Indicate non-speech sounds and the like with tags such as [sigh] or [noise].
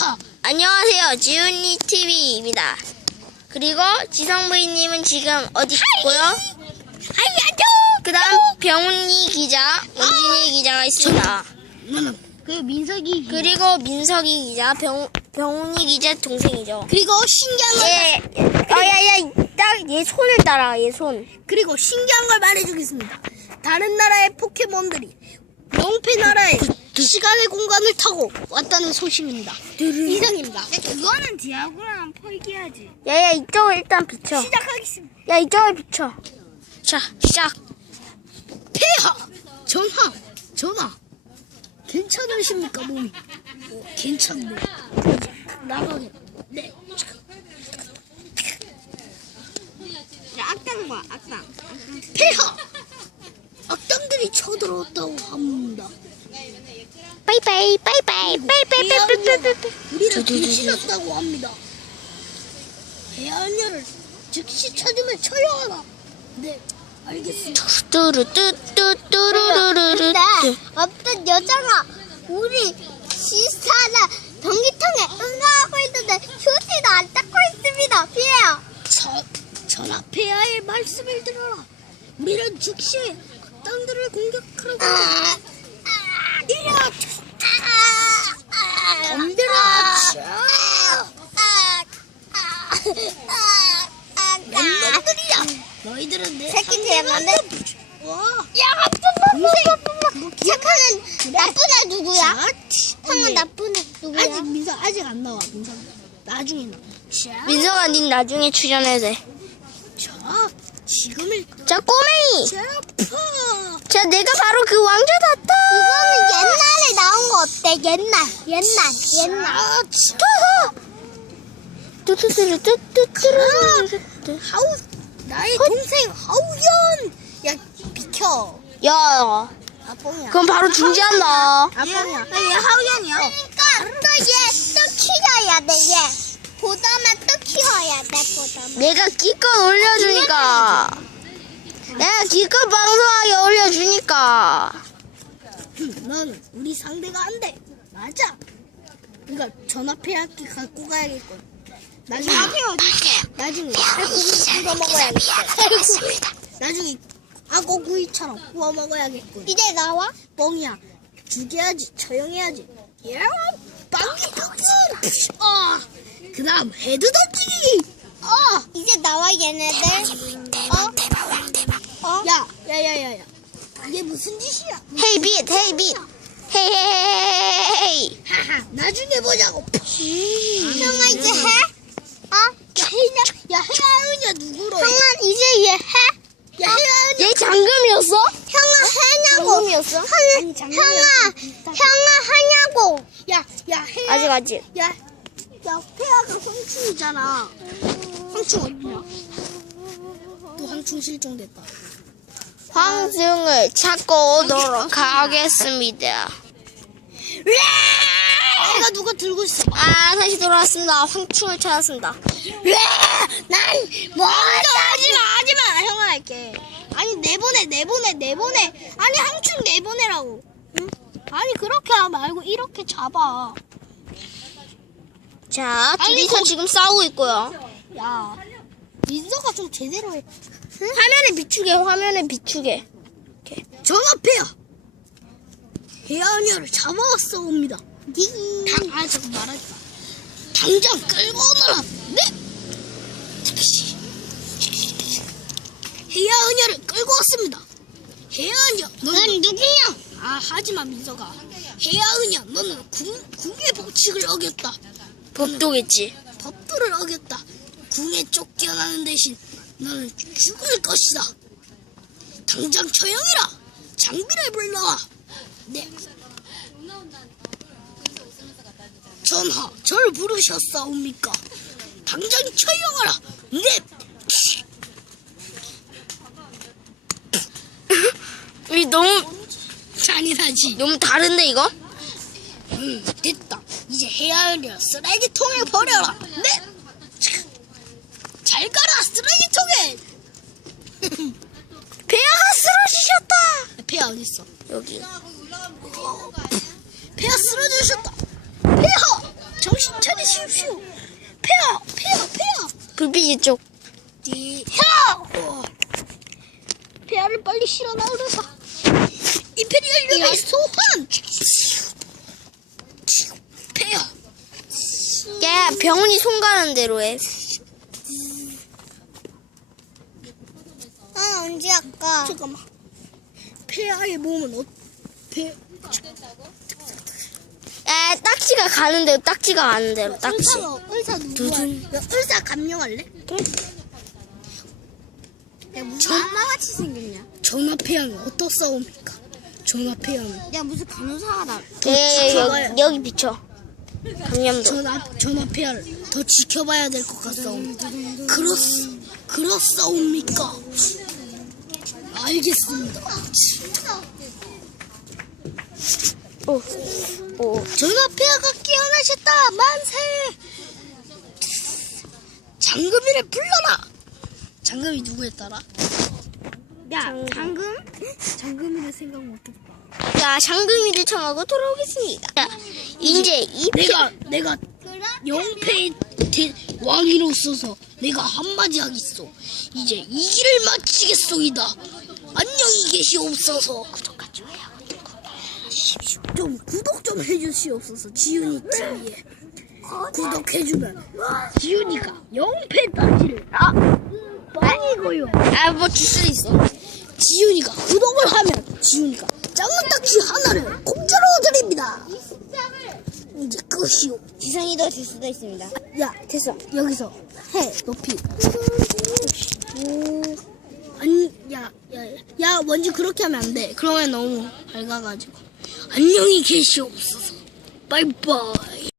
폐하. [laughs] 안녕하세요. 지훈이 TV입니다. 그리고 지성부인님은 지금 어디 있고요? 하야죠. 그 다음 병훈이 기자, 원진이 기자가 있습니다. 그 민석이 그리고 민석이 기자, 병, 병훈이 기자 동생이죠. 그리고 신기한 걸 얘, 어, 야, 야, 딱 얘 손을 따라, 얘 손. 그리고 신기한 걸 말해주겠습니다. 다른 나라의 포켓몬들이 명패 나라의 시간의 공간을 타고 왔다는 소식입니다. 이상입니다. 그거는 디아고랑 펄기하지. 야, 야, 이쪽을 일단 비춰. 시작하겠습니다. 야, 이쪽을 비춰. 자, 시작. 폐하 전하 전하 괜찮으십니까 몸이? 어, 괜찮네. 나가게. 네. 야, 악당 봐, 악당. 폐하 악당들이 쳐들어왔다고 합니다. 빠이빠이, 빠이빠이, 빠이빠이, 빠이빠이. 우리를 배신했다고 합니다. 해안녀를 즉시 찾으면 처형하라. 네, 알겠습니다. 뚜루뚜뚜뚜루루루루. 어떤 여자가 우리 시사나 전기통에 응가하고 있는데 휴지도 안 닦고 있습니다. 피해요. 전, 전하 폐하의 말씀을 들어라. 우리는 즉시 악당들을 공격하라고. 이려 덤벼라. 몇 놈들이야? 너희들은 내 새끼 대단한데? 와. 야, 동생. 착하는 나쁜 애 누구야? 자, 형은 나쁜 애 누구야? 아직 민서 아직 안 나와 민서 나중에 나와 자, 민서가 닌 나중에 출연해야 돼. 자 지금을 자, 꼬맹이. 자, 내가 바로 그 왕자다. 이거는 옛날에 나온 거 어때? 옛날, 옛날, 옛날. 자, 뚜뚜뚜뚜뚜뚜뚜뚜. 하우 나의 동생 하우연 야 비켜 야, 아뽕이야 그럼 바로 중지한다. 아뽕이야 얘 하우연이야. 그러니까 또얘또 키워야 돼, 얘. 보다만 또 키워야 돼, 보다만. 내가 기껏 올려주니까. 내가 기껏 방송하게 올려주니까. 넌 우리 상대가 안 돼. 맞아. 그러니까 전화폐하기 갖고 가야겠군. 나중에 나중에 살코기 구워 먹어야겠어. 나중에 악어 구이처럼 구워 먹어야겠군. 이제 나와? 뻥이야. 죽여야지 처형해야지. 야 빵이 덕질 아 그 다음 헤드 던지기 아 이제 나와, 얘네들. 대박, 대박, 왕 대박. 어? 야, 야, 야, 야, 야. 이게 무슨 짓이야? 헤이 빛, 헤이 빛. 헤이, 헤이, 헤이, 헤이. 하하, 나중에 보자고. 형아, 이제 해? 어? 야, 혜냐, 야, 혜아은이야 누구로? 해? 형아, 이제 얘 해? 야, 혜아은이. 얘 장금이었어? 형아, 해냐고. 장난이야. 형아, 형아, 하냐고. 야, 야, 혜아. 아직, 아직. 야, 야, 혜아가 황충이잖아. 황충 어디냐? 또 황충 실종됐다. 황승을 찾고 오도록 하겠습니다. 내가 누가 들고 있어? 아, 다시 돌아왔습니다. 황충을 찾았습니다. 난 먼저 하지 마, 하지 마. 형아 할게. 아니 내보내, 내보내, 내보내. 아니 항충 내보내라고. 응? 아니 그렇게 하지 말고 이렇게 잡아. 자, 둘이서 거- 지금 싸우고 있고요. 야, 민서가 좀 제대로 해. 화면에 비추게, 화면에 비추게. 전화패야. 해안이를 잡아왔어 옵니다. 당, 아 저거 말하지 마. 당장 끌고 오너라. 네. 해야은야를 끌고 왔습니다. 해야은야, 너는 누구냐? 아 하지마 민서가. 해야은야, 너는 궁, 궁의 법칙을 어겼다. 법도겠지. 법도를 어겼다. 궁에 쫓겨나는 대신 너는 죽을 것이다. 당장 처형이라. 장비를 불러와. 네. 전하, 절 부르셨사옵니까? 당장 처형하라. 네. 이 너무, 잔인하지. 너무 다른데, 이거? 음, 됐다. 이제 해야하려 쓰레기통에 버려라. 네. 잘 가라 쓰레기통에. 배아가 [laughs] 쓰러지셨다! 폐하 어딨어? 여기. 폐하 쓰러지셨다. 폐하 정신 슈. 페어, 페어, 페어. 불빛 이쪽. 혀! 페어를 빨리 실어 나오려서. 이페리얼 유의 소환. 페어. 야, 병훈이 손 가는 대로 해. 난 언제 할까? 잠깐만. 페어의 몸은 어? 페. 야, 딱지가 가는 대로, 딱지가 가는 대로, 딱지. 의사 누구? 두둔. 야, 의사 감명할래? 야 무슨 악마같이 생겼냐? 전화 폐하는 어떤 싸움입니까? 전화 폐하는 야 무슨 간호사가 나. 더 예, 여기, 여기 비춰. 감염도. 전화 전화 폐하를 더 지켜봐야 될 것 같사옵니다. 그렇 그렇사옵니까? 알겠습니다. 오, 오. 전화 폐하가 깨어나셨다 만세. 장금이를 불러라. 장금이 누구였더라? 야 방금 장금이를 생각 못했다. 자, 장금이를 청하고 돌아오겠습니다. 자, 이제 이 내가 내가 영패의 대- 왕이로서서 내가 한마디 하겠소. 이제 이 길을 마치겠소이다. 안녕히 계시옵소서. 구독과 좋아요. 좀 구독 좀 해주시옵소서. 지훈이 TV에 구독해주면 지훈이가 영패 따지를 아 아니고요. 아, 뭐줄 수도 있어. 지훈이가 구독을 하면 지훈이가 작은 딱지 하나를 공짜로 드립니다. 이제 끝이오. 지성이도 줄 수도 있습니다. 야 됐어. 여기서. 해 높이. 오 아니 야 야야 먼저 그렇게 하면 안 돼. 그러면 너무 밝아가지고. 안녕히 계시옵소서. 바이바이